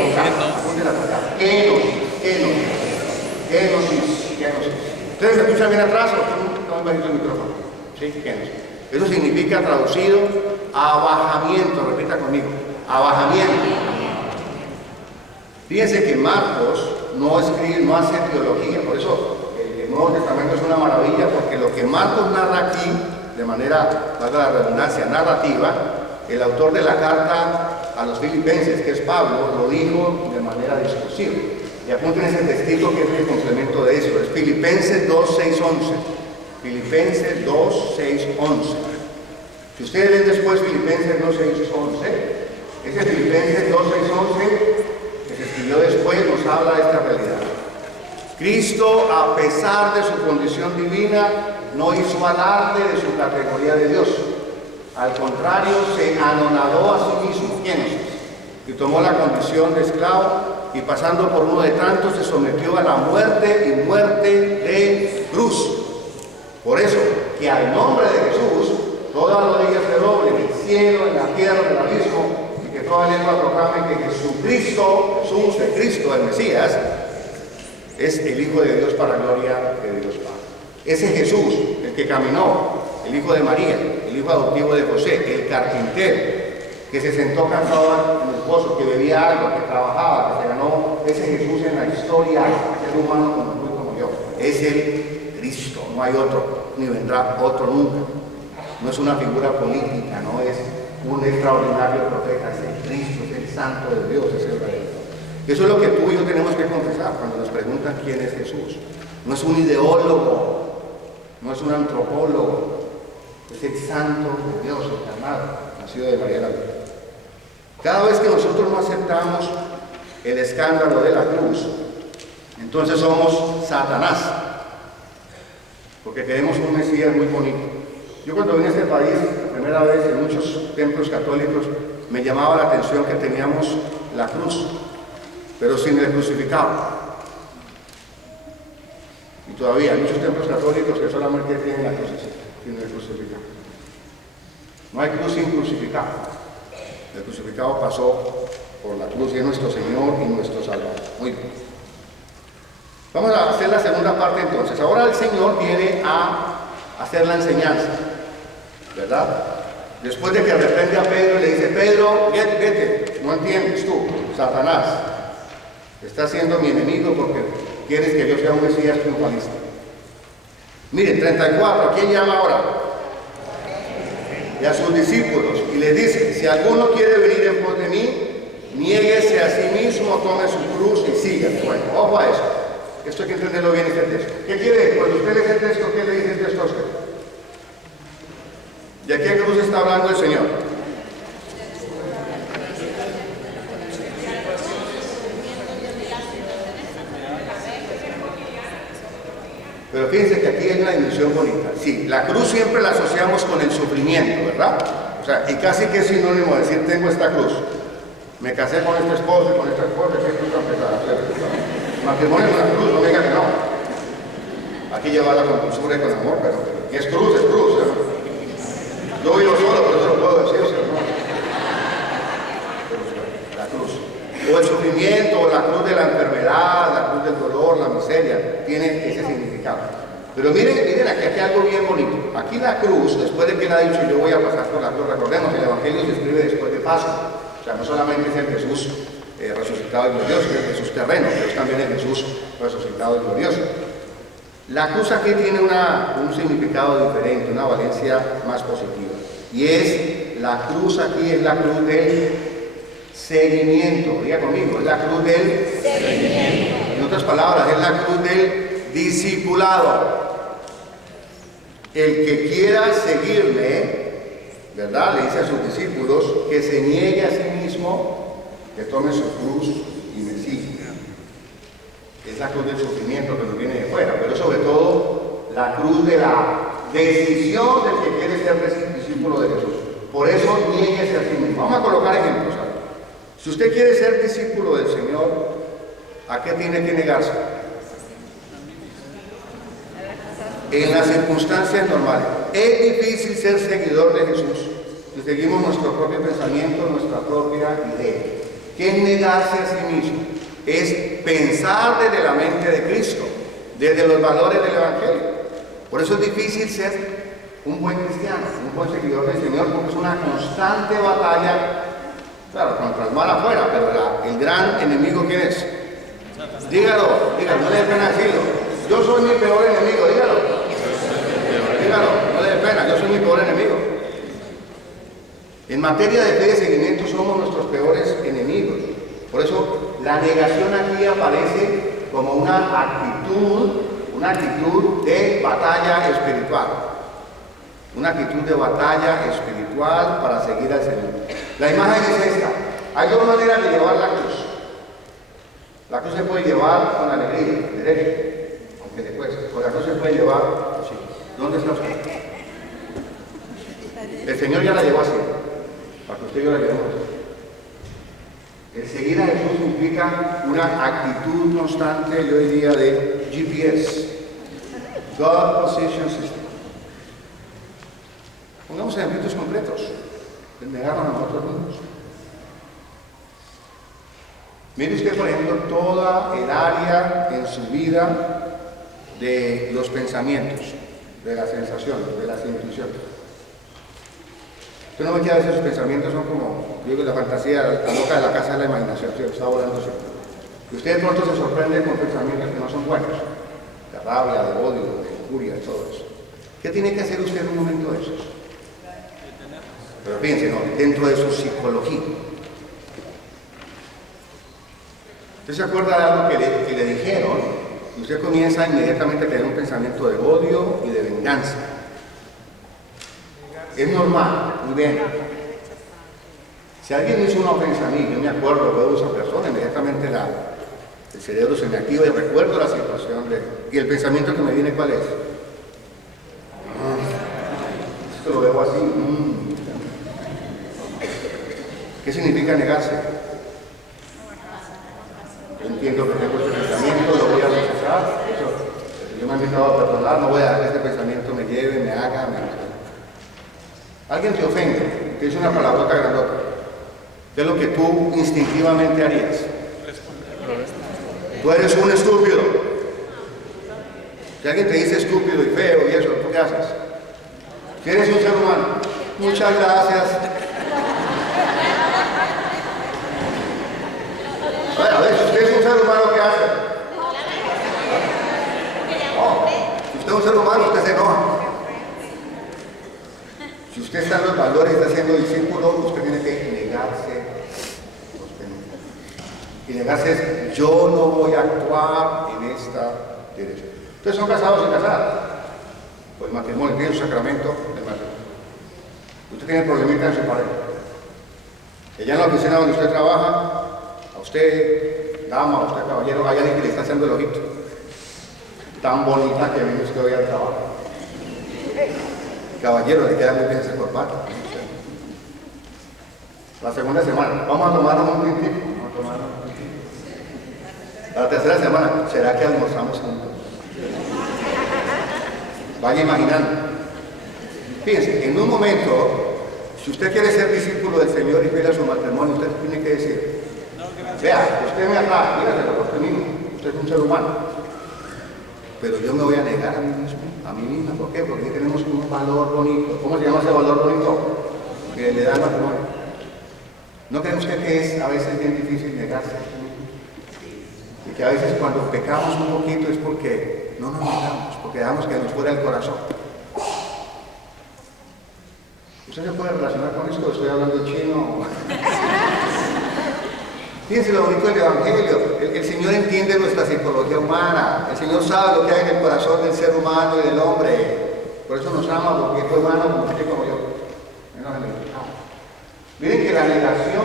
¿Ustedes me escuchan bien atrás o no me bajito el micrófono? Sí, kenosis. Eso significa, traducido, abajamiento, repita conmigo, abajamiento. Fíjense que Marcos no escribe, no hace teología, por eso el Nuevo Testamento es una maravilla, porque lo que Marcos narra aquí, de manera, valga la redundancia, narrativa, el autor de la carta a los filipenses, que es Pablo, lo dijo de manera discursiva. Y apunten ese textito que es el complemento de eso, es Filipenses 2, 6, 11. Filipenses 2, 6, 11. Si ustedes leen después Filipenses 2, 6, 11, ese Filipenses 2, 6, 11 que se escribió después nos habla de esta realidad. Cristo, a pesar de su condición divina, no hizo alarde de su categoría de Dios. Al contrario, se anonadó a sí mismo, ¿quién es? Y tomó la condición de esclavo y pasando por uno de tantos se sometió a la muerte y muerte de cruz. Por eso, que al nombre de Jesús, todas las rodillas se doblen en el cielo, en la tierra, en el abismo, y que toda lengua proclame que Jesucristo, Jesús de Cristo, el Mesías, es el Hijo de Dios para gloria de Dios Padre. Ese Jesús, el que caminó, el Hijo de María, el Hijo adoptivo de José, el carpintero, que se sentó cansado en el pozo, que bebía agua, que trabajaba, que se ganó, ese Jesús en la historia, ser humano como tú y como yo, es el Cristo, no hay otro, ni vendrá otro nunca. No es una figura política, no es un extraordinario profeta, es el Cristo, es el Santo de Dios, es el Rey. Eso es lo que tú y yo tenemos que confesar cuando nos preguntan quién es Jesús. No es un ideólogo, no es un antropólogo, es el Santo de Dios, encarnado, nacido de María la Virgen. Cada vez que nosotros no aceptamos el escándalo de la cruz, entonces somos Satanás, porque queremos un Mesías muy bonito. Yo cuando vine a este país, la primera vez en muchos templos católicos, me llamaba la atención que teníamos la cruz, pero sin el crucificado. Y todavía hay muchos templos católicos que solamente tienen la cruz sin el crucificado. No hay cruz sin crucificado. El crucificado pasó por la cruz y es nuestro Señor y nuestro Salvador. Muy bien. Vamos a hacer la segunda parte entonces. Ahora el Señor viene a hacer la enseñanza, ¿verdad? Después de que reprende a Pedro y le dice, Pedro, vete, no entiendes tú, Satanás, estás siendo mi enemigo porque quieres que yo sea un Mesías triunfalista. Miren, 34, ¿quién llama ahora? Y a sus discípulos, y les dice, si alguno quiere venir en pos de mí, niéguese a sí mismo, tome su cruz y siga. Bueno, ojo a eso. Esto hay que entenderlo bien este texto. ¿Qué quiere decir? Cuando usted lee el texto, ¿qué le dice el texto a usted? ¿De qué cruz está hablando el Señor? Pero fíjense que aquí hay una dimensión bonita. Sí, la cruz siempre la asociamos con el sufrimiento, ¿verdad? O sea, y casi que es sinónimo de decir, tengo esta cruz. Me casé con este esposo y con esta esposa, ¿qué cruz tan pesada? Matrimonio es una cruz, no diga que no. Aquí lleva la compulsura y con amor, pero es cruz, ¿no? Yo vivo solo, por eso lo puedo decir, ¿no? La cruz. O el sufrimiento, o la cruz de la enfermedad, la cruz del dolor, la miseria, tiene ese significado. Pero miren aquí hay algo bien bonito. Aquí la cruz, después de que él ha dicho yo voy a pasar por la cruz, recordemos, el Evangelio se escribe después de Pascua. O sea, no solamente es el Jesús resucitado y glorioso, es el Jesús terreno, pero es también el Jesús resucitado y glorioso. La cruz aquí tiene un significado diferente, una valencia más positiva. Y es, la cruz aquí es la cruz del seguimiento. Diga conmigo, es la cruz del seguimiento. En otras palabras, es la cruz del discipulado. El que quiera seguirme, ¿verdad? Le dice a sus discípulos que se niegue a sí mismo, que tome su cruz y me siga. Es la cruz del sufrimiento que nos viene de fuera, pero sobre todo la cruz de la decisión del que quiere ser discípulo de Jesús. Por eso, niéguese a sí mismo. Vamos a colocar ejemplos. ¿Sabes? Si usted quiere ser discípulo del Señor, ¿a qué tiene que negarse? En las circunstancias normales. Es difícil ser seguidor de Jesús si seguimos nuestro propio pensamiento, nuestra propia idea. ¿Qué es negarse a sí mismo? Es pensar desde la mente de Cristo, desde los valores del Evangelio. Por eso es difícil ser un buen cristiano, un buen seguidor del Señor, porque es una constante batalla, claro, contra el mal afuera, pero el gran enemigo, ¿quién es? Dígalo, no le dé pena decirlo. Yo soy mi peor enemigo, dígalo, no le dé pena, yo soy mi peor enemigo. En materia de fe y de seguimiento somos nuestros peores enemigos. Por eso la negación aquí aparece como una actitud de batalla espiritual. Una actitud de batalla espiritual para seguir al Señor. La imagen es esta. Hay dos maneras de llevar la cruz. La cruz se puede llevar con alegría, derecho, aunque después. O la cruz se puede llevar así. ¿Dónde está usted? El Señor ya la llevó así. Para que usted y yo la llevemos. El seguir a Jesús implica una actitud constante, yo diría, de GPS. God Position System. Pongamos ejemplos concretos. El negarnos a nosotros mismos. Mire usted, por ejemplo, toda el área en su vida de los pensamientos, de las sensaciones, de las intuiciones. Usted no ve que a veces sus pensamientos son como, yo digo, la fantasía, la loca de la casa de la imaginación, ¿sí? Está volando siempre. Y usted de pronto se sorprende con pensamientos que no son buenos, de rabia, de odio, de furia, de todo eso. ¿Qué tiene que hacer usted en un momento de esos? Pero fíjense, no, dentro de su psicología. ¿Usted se acuerda de algo que le dijeron? Y usted comienza inmediatamente a tener un pensamiento de odio y de venganza. Es normal, muy bien. Si alguien hizo una ofensa a mí, yo me acuerdo, veo a esa persona, inmediatamente el cerebro se me activa y recuerdo la situación y el pensamiento que me viene, ¿cuál es? Esto lo veo así. ¿Qué significa negarse? Yo entiendo que tengo este pensamiento, lo voy a rechazar. Yo me he invitado a perdonar, no voy a dejar que este pensamiento me lleve, me haga, Alguien te ofende, te dice una palabrota grandota. ¿Qué es lo que tú instintivamente harías? Tú eres un estúpido. Si alguien te dice estúpido y feo y eso, ¿tú qué haces? Si eres un ser humano, muchas gracias. A ver, si usted es un ser humano, ¿qué hace? No, si usted es un ser humano, usted se enoja. Si usted está en los valores y está siendo discípulo, usted tiene que negarse. Y negarse es, yo no voy a actuar en esta dirección. Ustedes son casados y casadas. Pues el matrimonio tiene un sacramento del matrimonio. Usted tiene problemita en su pareja. Ella en la oficina donde usted trabaja, a usted, dama, a usted, caballero, hay alguien que le está haciendo el ojito. Tan bonita que viene usted hoy al trabajo. Caballero, le queda muy bien esa corbata. La segunda semana, vamos a tomarnos un tintico. La tercera semana, ¿será que almorzamos juntos? Vaya imaginando. Fíjense, en un momento, si usted quiere ser discípulo del Señor y fiel a su matrimonio, usted tiene que decir, vea, usted me atrae, mírate por usted mismo, usted es un ser humano. Pero yo me voy a negar a mí mismo, a mí misma. ¿Por qué? Porque tenemos un valor bonito. ¿Cómo se llama ese valor bonito? Que le da el matrimonio. ¿No cree usted que es a veces bien difícil negarse? Y que a veces cuando pecamos un poquito es porque no nos negamos, porque dejamos que nos fuera el corazón. ¿Usted se puede relacionar con esto? ¿Estoy hablando chino? Fíjense lo bonito del Evangelio. El Señor entiende nuestra psicología humana. El Señor sabe lo que hay en el corazón del ser humano y del hombre. Por eso nos ama, porque es humano como usted y como yo. Miren que la negación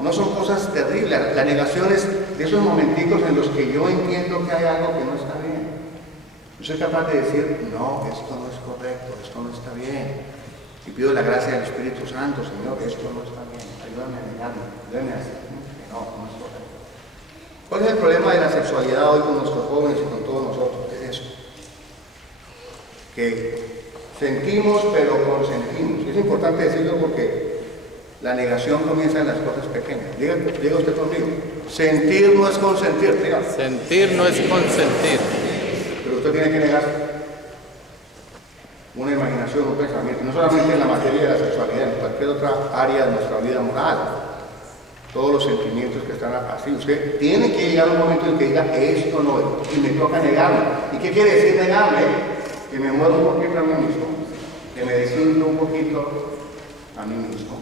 no son cosas terribles. La negación es de esos momenticos en los que yo entiendo que hay algo que no está bien. Yo soy capaz de decir, no, esto no es correcto, esto no está bien. Y pido la gracia del Espíritu Santo, Señor, esto no está bien, ayúdame a negarme, ayúdame a decir que no es correcto. ¿Cuál es el problema de la sexualidad hoy con nuestros jóvenes y con todos nosotros? ¿Qué es eso? Que sentimos pero consentimos. Es importante decirlo porque la negación comienza en las cosas pequeñas. Diga usted conmigo. Sentir no es consentir. Diga. Sentir no es consentir. Pero usted tiene que negar una imaginación, un pensamiento, no solamente en la materia de la sexualidad, en cualquier otra área de nuestra vida moral. Todos los sentimientos que están así. Usted tiene que llegar a un momento en que diga, esto no es, y me toca negarlo. ¿Y qué quiere decir negarme? Que me muero un poquito a mí mismo, que me desinflo un poquito a mí mismo.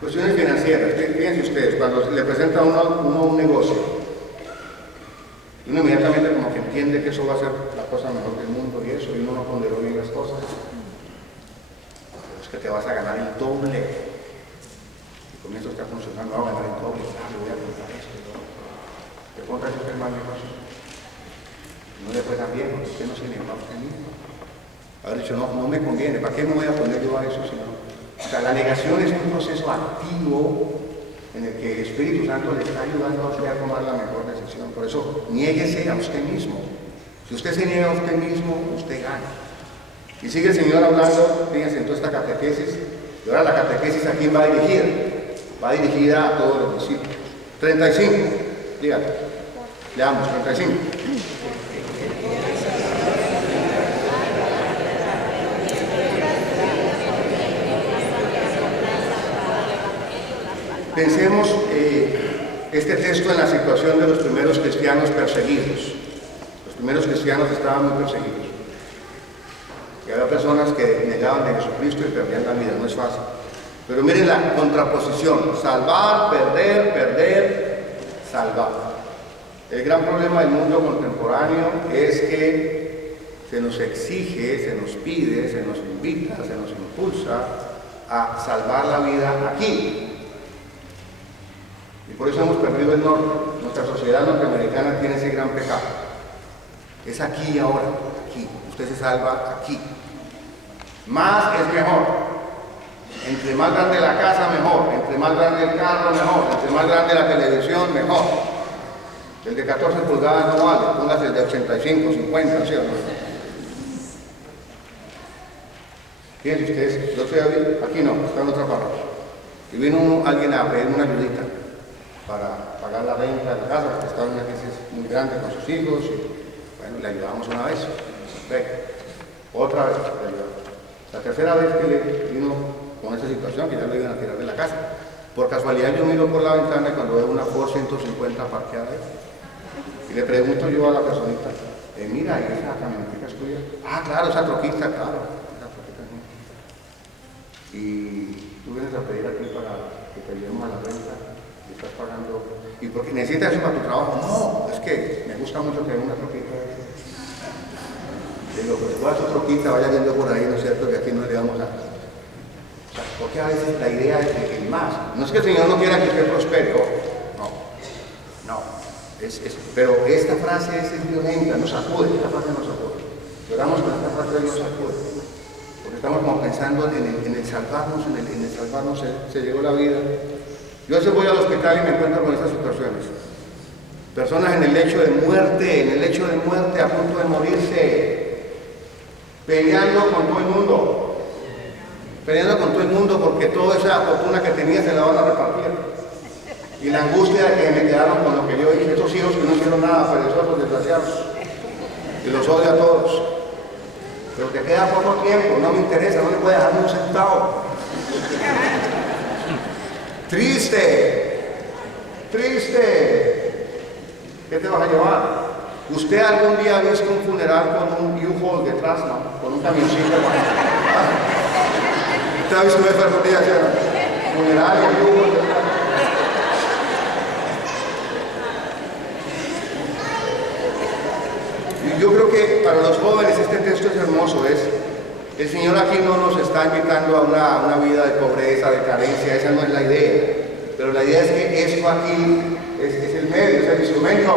Cuestiones financieras. Fíjense ustedes, cuando le presenta a uno un negocio, uno inmediatamente como que entiende que eso va a ser la cosa mejor del mundo y eso, y uno no ponderó bien las cosas. Pero es que te vas a ganar el doble. Y comienza a funcionando, va a ganar el doble, le voy a contar esto. ¿Te cuentas eso que es mal negocio? No le fue tan bien, porque usted no se le va a usted mismo. Haber dicho, no me conviene, ¿para qué me voy a poner yo a eso? O sea, la negación es un proceso activo en el que el Espíritu Santo le está ayudando a usted a tomar la mejor decisión. Por eso, niéguese a usted mismo. Si usted se niega a usted mismo, usted gana. Y sigue el Señor hablando, fíjense, en toda esta catequesis. Y ahora la catequesis, ¿a quién va dirigida? Va dirigida a todos los discípulos. 35, dígale. Leamos, 35. Pensemos este texto en la situación de los primeros cristianos perseguidos. Los primeros cristianos estaban muy perseguidos. Y había personas que negaban de Jesucristo y perdían la vida, no es fácil. Pero miren la contraposición, salvar, perder, perder, salvar. El gran problema del mundo contemporáneo es que se nos exige, se nos pide, se nos invita, se nos impulsa a salvar la vida aquí. Y por eso hemos perdido el norte. Nuestra sociedad norteamericana tiene ese gran pecado. Es aquí y ahora, aquí. Usted se salva aquí. Más es mejor. Entre más grande la casa, mejor. Entre más grande el carro, mejor. Entre más grande la televisión, mejor. El de 14 pulgadas no vale. Póngase el de 85, 50, ¿sí o no? Fíjense ustedes, yo estoy aquí no, está en otra parroquia. Y vino alguien a pedirme una ayudita para pagar la renta de la casa, porque estaba en una crisis muy grande con sus hijos, y bueno, le ayudamos una vez, otra vez le ayudamos. La tercera vez que le vino con esa situación, que ya lo iban a tirar de la casa, por casualidad yo miro por la ventana cuando veo una Ford 150 parqueada ahí, y le pregunto yo a la personita, mira, ¿y esa camioneta es tuya? Ah, claro, esa troquita, claro, esa troquita es mía. Y tú vienes a pedir aquí para que te llevemos a la renta, estás pagando, y porque necesitas eso para tu trabajo. No, es que me gusta mucho tener una troquita. Digo, pues toda su troquita vaya viendo por ahí, ¿no es cierto? Que aquí no le vamos a... O sea, porque a veces la idea es de que más. No es que el Señor no quiera que usted prospere, no. Pero esta frase es violenta, nos sacude, esta frase nos sacude. Lloramos con esta frase y nos sacude. Porque estamos como pensando en el salvarnos, en el salvarnos se llegó la vida. Yo a veces voy al hospital y me encuentro con estas situaciones. Personas en el lecho de muerte, a punto de morirse, peleando con todo el mundo porque toda esa fortuna que tenía se la van a repartir. Y la angustia de que me quedaron con lo que yo hice, esos hijos que no hicieron nada, perezosos, desgraciados, y los odio a todos. Pero te queda poco tiempo, no me interesa, no le puedo dejar un centavo. Triste. ¿Qué te vas a llevar? ¿Usted algún día ha visto un funeral con un U-Haul detrás, no? Con un camioncito. ¿Usted ha visto eso algún día? Funeral con U-Haul detrás. Y yo creo que para los jóvenes este texto es hermoso, el Señor aquí no nos está invitando a una vida de pobreza, de carencia, esa no es la idea. Pero la idea es que esto aquí es el medio, es el instrumento.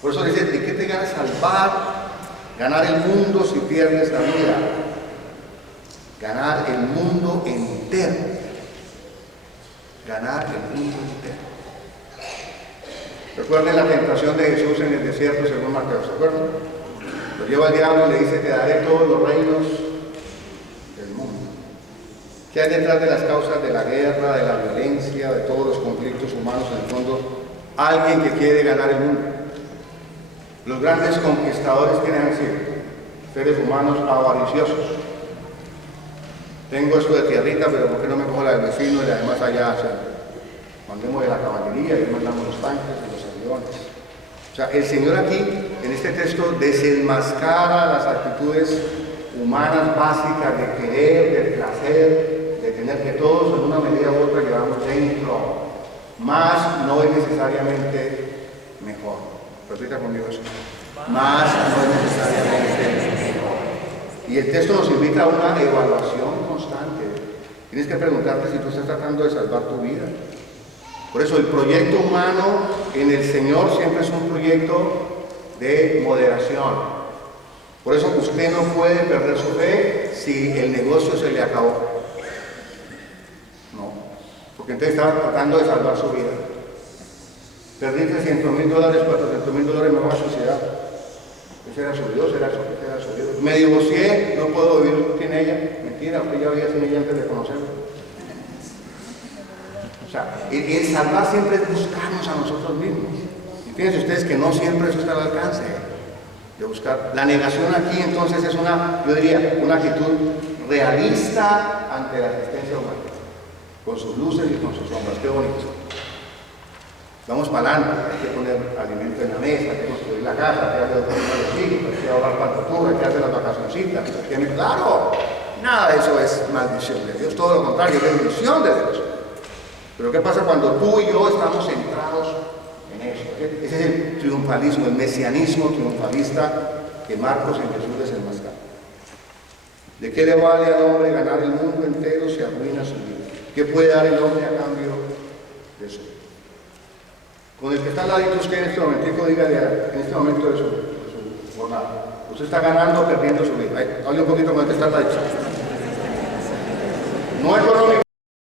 Por eso dice, ¿de qué te ganas salvar, ganar el mundo si pierdes la vida? Ganar el mundo entero. Ganar el mundo entero. Recuerden la tentación de Jesús en el desierto según Mateo, ¿se acuerdan? Lo lleva el diablo y le dice: te daré todos los reinos del mundo. ¿Qué hay detrás de las causas de la guerra, de la violencia, de todos los conflictos humanos? En el fondo, alguien que quiere ganar el mundo. Los grandes conquistadores, ¿quiénes han sido? Seres humanos avariciosos. Tengo esto de tierrita, pero ¿por qué no me cojo la del vecino y además allá mandemos de la caballería y mandamos los tanques y los aviones? O sea, el Señor aquí, en este texto, desenmascara las actitudes humanas básicas de querer, de placer, de tener que todos en una medida u otra llevamos dentro. Más no es necesariamente mejor. Repita conmigo eso. Más no es necesariamente mejor. Y el texto nos invita a una evaluación constante. Tienes que preguntarte si tú estás tratando de salvar tu vida. Por eso el proyecto humano en el Señor siempre es un proyecto de moderación. Por eso usted no puede perder su fe si el negocio se le acabó. No, porque entonces estaba tratando de salvar su vida. Perdí $300,000, $400,000, me voy a suicidar. Ese era su Dios, ese era su Dios. Me divorcié, no puedo vivir sin ella. Mentira, usted ya vivía sin ella antes de conocerla. O sea, el salvar siempre es buscarnos a nosotros mismos. Y fíjense ustedes que no siempre eso está al alcance de buscar. La negación aquí entonces es yo diría, una actitud realista ante la existencia humana, con sus luces y con sus sombras. Qué bonito. Vamos para adelante, hay que poner alimento en la mesa, hay que construir la casa, hay que darle a los hijos, hay que ahorrar para el futuro, hay que hacer las vacacioncitas. Claro, nada de eso es maldición de Dios, todo lo contrario, es bendición de Dios. Pero ¿qué pasa cuando tú y yo estamos centrados en eso? Ese es el triunfalismo, el mesianismo triunfalista que Marcos en Jesús desenmascara. ¿De qué le vale al hombre ganar el mundo entero si arruina su vida? ¿Qué puede dar el hombre a cambio de eso? Con el que está al ladito usted en este momento, dígale en este momento de su jornada. Usted está ganando o perdiendo su vida. Hable un poquito con el que está al ladito. No económico.